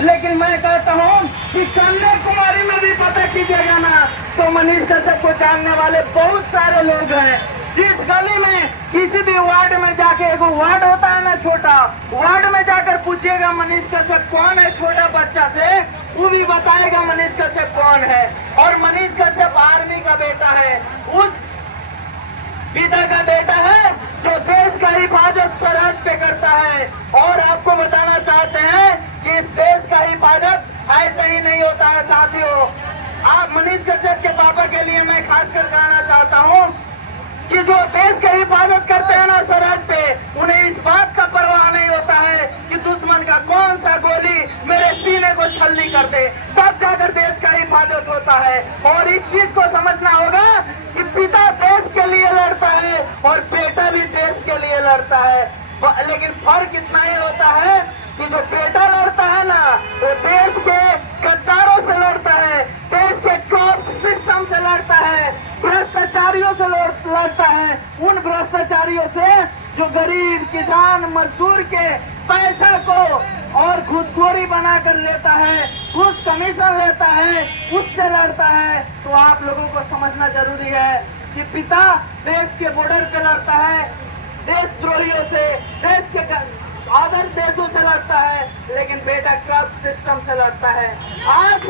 लेकिन मैं कहता हूँ कि कन्याकुमारी में भी पता कीजिएगा ना, तो मनीष कश्यप को जानने वाले बहुत सारे लोग हैं। जिस गली में किसी भी वार्ड में जाके, एगो वार्ड होता है ना छोटा, वार्ड में जाकर पूछिएगा मनीष कश्यप कौन है छोटा बच्चा से, वो भी बताएगा मनीष कश्यप कौन है। और मनीष कश्यप आर्मी का बेटा है, उस पिता का बेटा है जो देश का हिफाजत सरहद पे करता है। और आपको बताना चाहते हैं कि इस देश का हिफाजत ऐसे ही नहीं होता है साथियों। आप मनीष कश्यप के पापा के लिए मैं खासकर कहना चाहता हूँ कि जो देश की हिफाजत करते हैं ना सरहद पे, उन्हें इस बात का परवाह नहीं होता है कि दुश्मन का कौन सा गोली मेरे सीने को छल्ली कर दे, तब जाकर देश का हिफाजत होता है। और इस चीज को समझना होगा कि पिता देश के लिए लड़ता है और बेटा भी देश के लिए लड़ता है। लेकिन फर्क इतना ही होता है कि जो बेटा लड़ता है ना, वो देश के गद्दारों से लड़ता है, देश के करप्ट सिस्टम से लड़ता है, भ्रष्टाचारियों से लड़ता है, उन भ्रष्टाचारियों से जो गरीब किसान मजदूर के पैसा को और घूसखोरी बनाकर लेता है, घूस कमीशन लेता है, उससे लड़ता है। तो आप लोगों को समझना जरूरी है कि पिता देश के बॉर्डर पे लड़ता है, देशद्रोहियों से, देश के अदर देशों से लड़ता है, लेकिन बेटा करप्ट सिस्टम से लड़ता है। आज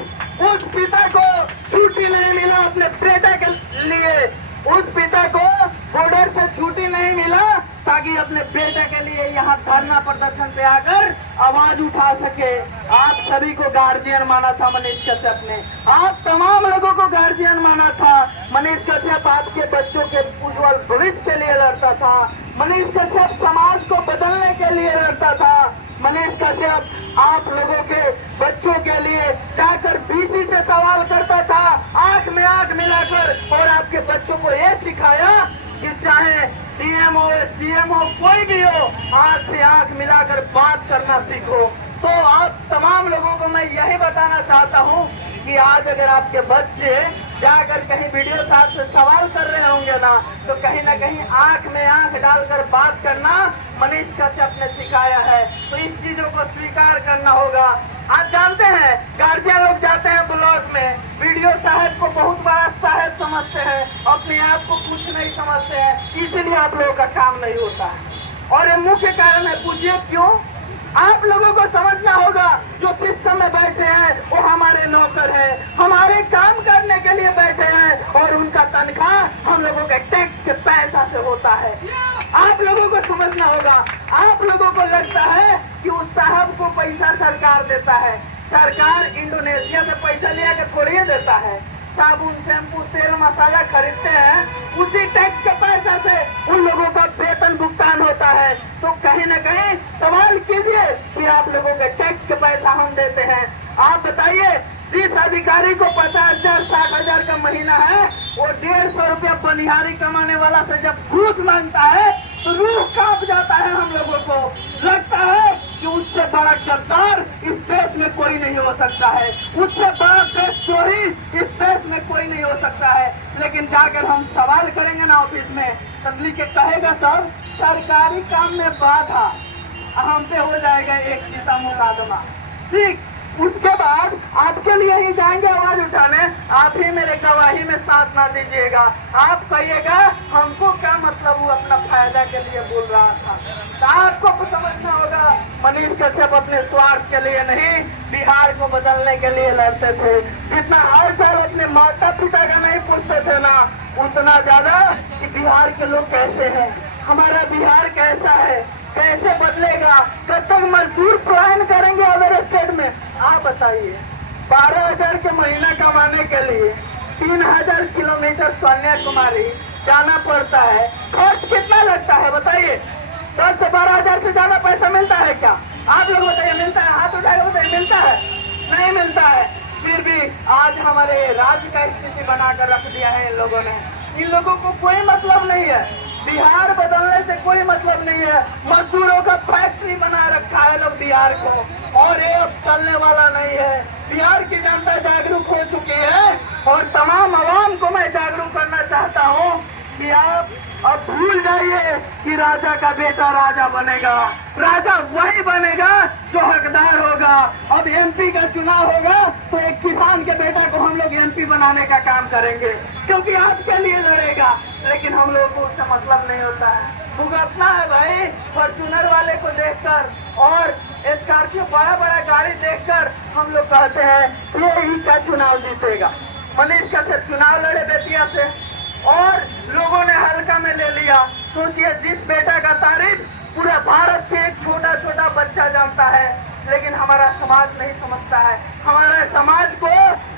उस पिता को छुट्टी नहीं मिला अपने बेटे के लिए, उस पिता को बॉर्डर से छुट्टी नहीं मिला ताकि अपने बेटे के लिए यहाँ धरना प्रदर्शन पे आकर आवाज उठा सके। आप सभी को गार्जियन माना था मनीष कश्यप ने, आप तमाम लोगों को गार्जियन माना था। मनीष कश्यप आपके बच्चों के उज्जवल भविष्य के लिए लड़ता था, मनीष कश्यप समाज को बदलने के लिए लड़ता था। मनीष कश्यप आप लोगों के बच्चों के लिए जाकर बीसी से सवाल करता था, आंख में आंख मिलाकर, और आपके बच्चों को ये सिखाया कि चाहे डीएम हो सीएम हो कोई भी हो, आंख से आंख मिलाकर बात करना सीखो। तो आप तमाम लोगों को मैं यही बताना चाहता हूँ कि आज अगर आपके बच्चे जाकर कहीं वीडियो साहब से सवाल कर रहे होंगे ना, तो कहीं ना कहीं आंख में आंख डालकर बात करना मनीष कश्यप ने सिखाया है। तो इस चीजों को स्वीकार करना होगा। आप जानते हैं गार्जियन लोग जाते हैं ब्लॉक में, वीडियो साहब को बहुत बड़ा साहब समझते हैं, अपने आप को कुछ नहीं समझते हैं, इसीलिए आप लोगों का काम नहीं होता है। और ये मुख्य कारण है, पूछिए क्यों? आप लोगों को समझना होगा जो सिस्टम में बैठे हैं वो हमारे नौकर हैं, हमारे काम करने के लिए बैठे हैं, और उनका तनख्वाह हम लोगों के टैक्स के पैसा से होता है। आप लोगों को समझना होगा। आप लोगों को लगता है कि उस साहब को पैसा सरकार देता है, सरकार इंडोनेशिया से पैसा ले आकर थोड़ी देता है। साबुन शैम्पू तेल मसाला खरीदते हैं, उसी टैक्स के पैसा से उन लोगों का वेतन भुगतान होता है। तो कहीं न कहीं सवाल कीजिए कि आप लोगों के टैक्स के पैसा हम देते हैं। आप बताइए, जिस अधिकारी को 50,000 60,000 का महीना है, वो 150 रुपया बनिहारी कमाने वाला से जब घूस मांगता है तो रूह कांप जाता है। हम लोगों को लगता है कि उससे बड़ा गद्दार इस देश में कोई नहीं हो सकता है, उससे बड़ा देशद्रोही इस देश में कोई नहीं हो सकता है। लेकिन जाकर हम सवाल करेंगे ना ऑफिस में, तस्ली के कहेगा सर सरकारी काम में बाधा, हम पे हो जाएगा 1 चीता मुकदमा। ठीक, उसके बाद आपके लिए ही जाएंगे आवाज उठाने, आप ही मेरे गवाही में साथ ना दीजिएगा। आप कहिएगा हमको क्या मतलब, वो अपना फायदा के लिए बोल रहा था। तो आपको समझना होगा मनीष कश्यप अपने स्वार्थ के लिए नहीं, बिहार को बदलने के लिए लड़ते थे। जितना हर साल अपने माता पिता का नहीं पूछते थे ना, उतना ज्यादा कि बिहार के लोग कैसे हैं, हमारा बिहार कैसा है, कैसे बदलेगा, कब तक मजदूर पलायन करेंगे अदर स्टेट में। आप बताइए, 12,000 के महीना कमाने के लिए 3,000 किलोमीटर कन्याकुमारी जाना पड़ता है, खर्च कितना लगता है बताइए? 10 से 12,000 से ज्यादा पैसा मिलता है क्या? आप लोग बताइए, मिलता है? हाथ उठाइए, बताइए मिलता है? नहीं मिलता है। फिर भी आज हमारे राज्य का स्थिति बनाकर रख दिया है इन लोगों ने। इन लोगों को कोई मतलब नहीं है, बिहार बदलने से कोई मतलब नहीं है। मजदूरों का फैक्ट्री बना रखा है लोग बिहार को, और ये अब चलने वाला नहीं है। बिहार की जनता जागरूक हो चुकी है, और तमाम आवाम को मैं जागरूक करना चाहता हूँ कि आप अब भूल जाइए कि राजा का बेटा राजा बनेगा। राजा वही बनेगा जो हकदार होगा। अब एमपी का चुनाव होगा तो एक किसान के बेटा को हम लोग एमपी बनाने का काम करेंगे, क्योंकि आपके लिए लड़ेगा। लेकिन हम लोगों को उससे मतलब नहीं होता है। भुगतना है भाई फॉर्च्यूनर वाले को देखकर और स्कॉर्पियो बड़ा बड़ा गाड़ी देखकर हम लोग कहते हैं ये ही का चुनाव जीतेगा। मनीष कश्यप चुनाव लड़े बेतिया से और लोगों ने हल्का में ले लिया। सोचिए, जिस बेटा का तारीफ पूरा भारत के एक छोटा छोटा बच्चा जानता है, लेकिन हमारा समाज नहीं समझता है। हमारा समाज को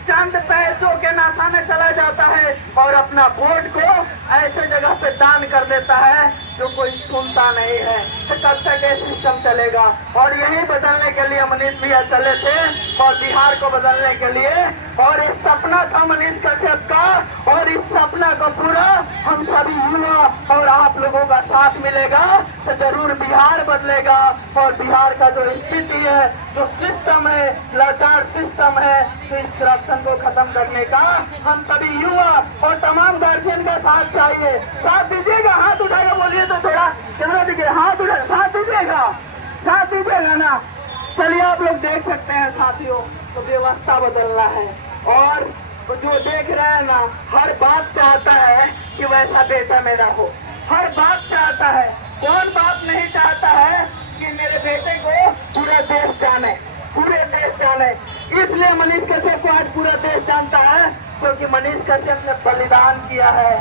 चंद पैसों के नशा में चला जाता है और अपना वोट को ऐसे जगह पे दान कर देता है जो कोई सुनता नहीं है। तो कब तक ये सिस्टम चलेगा? और यही बदलने के लिए मनीष भैया चले थे और बिहार को बदलने के लिए, और इस सपना था मनीष कश्यप का, और इस सपना को पूरा हम सभी युवा और आप लोगों का साथ मिलेगा तो जरूर बिहार बदलेगा। और बिहार का जो स्थिति है, जो सिस्टम है, लाचार सिस्टम है, तो इस करप्शन को खत्म करने का हम सभी युवा और तमाम गार्जियन का साथ चाहिए। साथ दीजिएगा? हाथ उठाकर बोलिए तो थोड़ा कैमरा दिखे। हाथ उठा, साथ दीजिएगा? साथ दीजिएगा ना? चलिए, आप लोग देख सकते हैं साथियों, तो व्यवस्था बदलना है। और जो देख रहे हैं ना, हर बाप चाहता है कि वैसा बेटा मेरा हो। हर बाप चाहता है। कौन बाप नहीं चाहता है कि मेरे बेटे को पूरा देश जाने, पूरे देश जाने। इसलिए मनीष कश्यप को आज पूरा देश जानता है, क्योंकि मनीष कश्यप ने बलिदान किया है।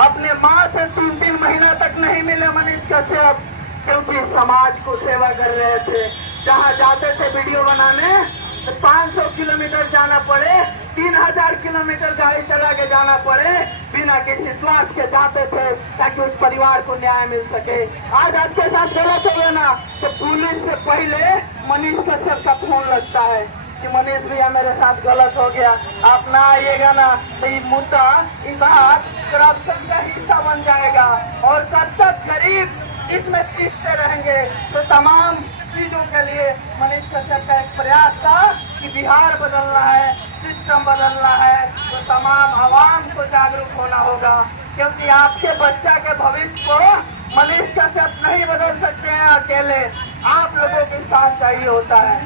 अपने माँ से 3-3 महीना तक नहीं मिले मनीष कश्यप, क्योंकि समाज को सेवा कर रहे थे। जहाँ जाते थे वीडियो बनाने तो 500 किलोमीटर जाना पड़े, 3000 किलोमीटर गाड़ी चला के जाना पड़े, बिना किसी स्वास्थ्य के जाते थे ताकि उस परिवार को न्याय मिल सके। आज आपके साथ गलत हो ना तो पुलिस से पहले मनीष कश्यप का फोन लगता है कि मनीष भैया मेरे साथ गलत हो गया, आप ना आइएगा ना तो ये मुद्दा, ये बात करप्शन का हिस्सा बन जाएगा। और जब तक गरीब इसमें पिसते रहेंगे तो तमाम चीजों के लिए मनीष कश्यप का एक प्रयास था कि बिहार बदलना है, सिस्टम बदलना है, तो तमाम आवाम को जागरूक होना होगा। क्योंकि आपके बच्चा के भविष्य को मनीष कश्यप नहीं बदल सकते हैं अकेले, आप लोगों के साथ चाहिए होता है।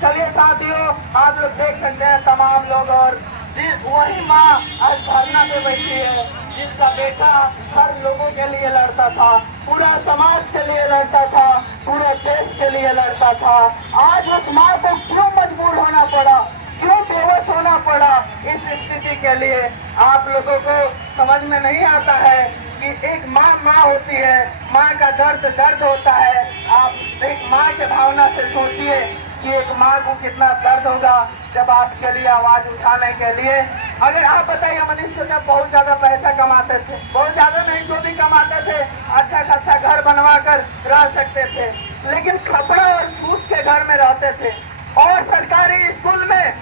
चलिए साथियों, आप लोग देख सकते हैं तमाम लोग, और वही माँ आज धरना पे बैठी है जिसका बेटा हर लोगों के लिए लड़ता था, पूरा समाज के लिए लड़ता था, पूरे देश के लिए लड़ता था। आज उस माँ को क्यों मजबूर होना पड़ा, क्यों बेहोश होना पड़ा इस स्थिति के लिए? आप लोगों को समझ में नहीं आता है कि एक माँ माँ होती है, माँ का दर्द होता है। आप एक माँ के भावना से सोचिए कि एक माँ को कितना दर्द होगा जब आपके लिए आवाज उठाने के लिए। अगर आप बताइए, मनीष कश्यप बहुत ज्यादा पैसा कमाते थे, बहुत ज्यादा नहीं, जो भी कमाते थे अच्छा खासा घर बनवा कर रह सकते थे, लेकिन कपड़ा और फूस के घर में रहते थे। और सरकारी स्कूल में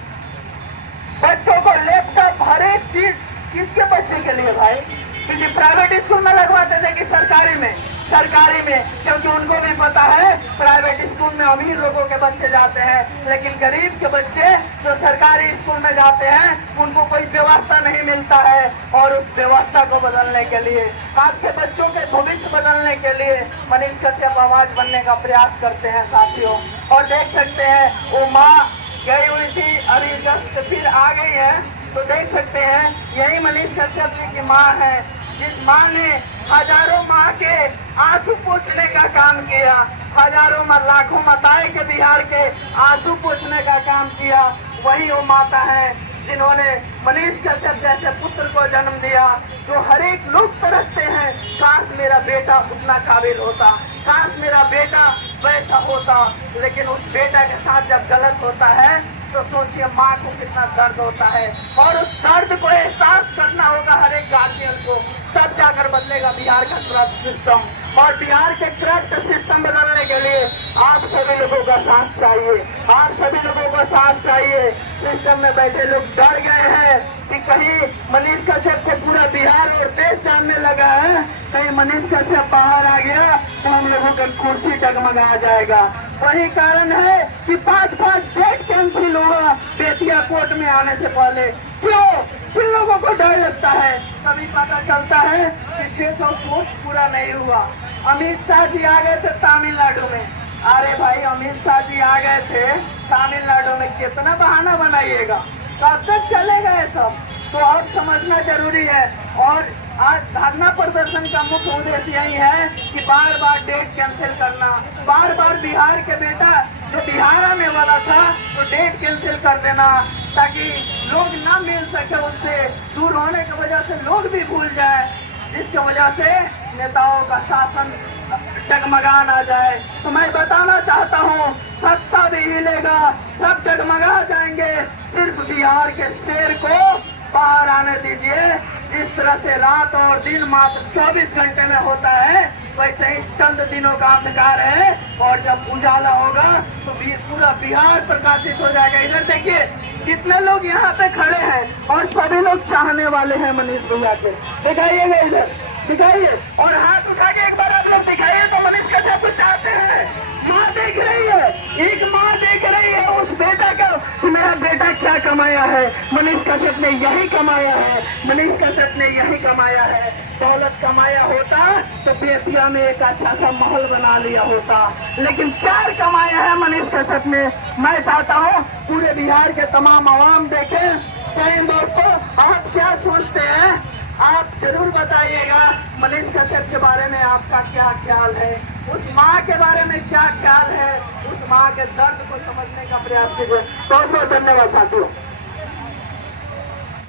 बच्चों को लैपटॉप हर एक चीज किसके बच्चे के लिए भाई? क्योंकि प्राइवेट स्कूल में लगवाते थे कि सरकारी में? सरकारी में, क्योंकि उनको भी पता है प्राइवेट स्कूल में अमीर लोगों के बच्चे जाते हैं, लेकिन गरीब के बच्चे जो सरकारी स्कूल में जाते हैं उनको कोई व्यवस्था नहीं मिलता है। और उस व्यवस्था को बदलने के लिए, आपके बच्चों के भविष्य बदलने के लिए मनीष कश्यप आवाज बनने का प्रयास करते हैं साथियों। और देख सकते हैं वो माँ गई हुई थी, अभी जस्ट फिर आ गई है, तो देख सकते हैं यही मनीष कश्यप जी की माँ है, जिस माँ ने हजारों माँ के आंसू पोंछने का काम किया, हजारों लाखों माताएं के बिहार के आंसू पोंछने का काम किया। वही वो माता है जिन्होंने मनीष कश्यप जैसे पुत्र को जन्म दिया, जो हर एक लोग तरसते हैं काश मेरा बेटा उतना काबिल होता, काश मेरा बेटा वैसा होता। लेकिन उस बेटा के साथ जब गलत होता है तो सोचिए माँ को कितना दर्द होता है। और उस दर्द को एहसास करना होगा हर एक गार्जियन को, तब जाकर बदलेगा बिहार का करप्ट सिस्टम। और बिहार के करप्ट सिस्टम बदलने के लिए आप सभी लोगों का साथ चाहिए, आप सभी लोगों का साथ चाहिए। सिस्टम में बैठे लोग डर गए हैं कि कहीं मनीष कश्यप को पूरा बिहार और देश जानने लगा है, कहीं मनीष कश्यप बाहर आ गया तो हम लोगों का कुर्सी डगमगा जाएगा। वही कारण है कि 5-5 डेट के कैंसिल हुआ बेतिया कोर्ट में आने से पहले। क्यों? किन लोगों को डर लगता है? तभी पता चलता है कि 600 पोस्ट पूरा नहीं हुआ। अमित शाह जी आ गए थे तमिलनाडु में। अरे भाई, अमित शाह जी आ गए थे तमिलनाडु में, कितना बहाना बनाइएगा, कब तक चलेगा ये सब? तो अब समझना जरूरी है। और आज धरना प्रदर्शन का मुख्य उद्देश्य यही है कि बार बार डेट कैंसिल करना, बार बार बिहार के बेटा जो बिहार आने वाला था तो डेट कैंसिल कर देना, ताकि लोग ना मिल सके, उनसे दूर होने की वजह से लोग भी भूल जाए, जिसकी वजह से नेताओं का शासन डगमगान आ जाए। तो मैं बताना चाहता हूँ, सत्ता भी हिलेगा, सब डगमगा जाएंगे, सिर्फ बिहार के शेर को बाहर आने दीजिए। जिस तरह से रात और दिन मात्र 24 घंटे में होता है, वैसे ही चंद दिनों का अंधकार है, और जब उजाला होगा तो पूरा बिहार प्रकाशित हो जाएगा। इधर देखिए कितने लोग यहाँ पे खड़े हैं, और सभी लोग चाहने वाले हैं मनीष भैया के। दिखाइएगा, इधर दिखाइए, और हाथ उठा के एक बार आप लोग दिखाइए तो मनीष कश्यप को चाहते हैं। माँ देख रही है, एक माँ देख रही है उस बेटा का कि मेरा बेटा क्या कमाया है। मनीष कश्यप ने यही कमाया है, मनीष कश्यप ने यही कमाया है। दौलत कमाया होता तो बेतिया में एक अच्छा सा महल बना लिया होता, लेकिन प्यार कमाया है मनीष कश्यप ने। मैं चाहता हूँ पूरे बिहार के तमाम आवाम देखें। चाहे दोस्तों, आप क्या सोचते हैं, आप जरूर बताइएगा। मनीष कश्यप के बारे में आपका क्या ख्याल है, उस माँ के बारे में क्या ख्याल है, उस माँ के दर्द को समझने का प्रयास कीजिए। बहुत बहुत धन्यवाद साथियों।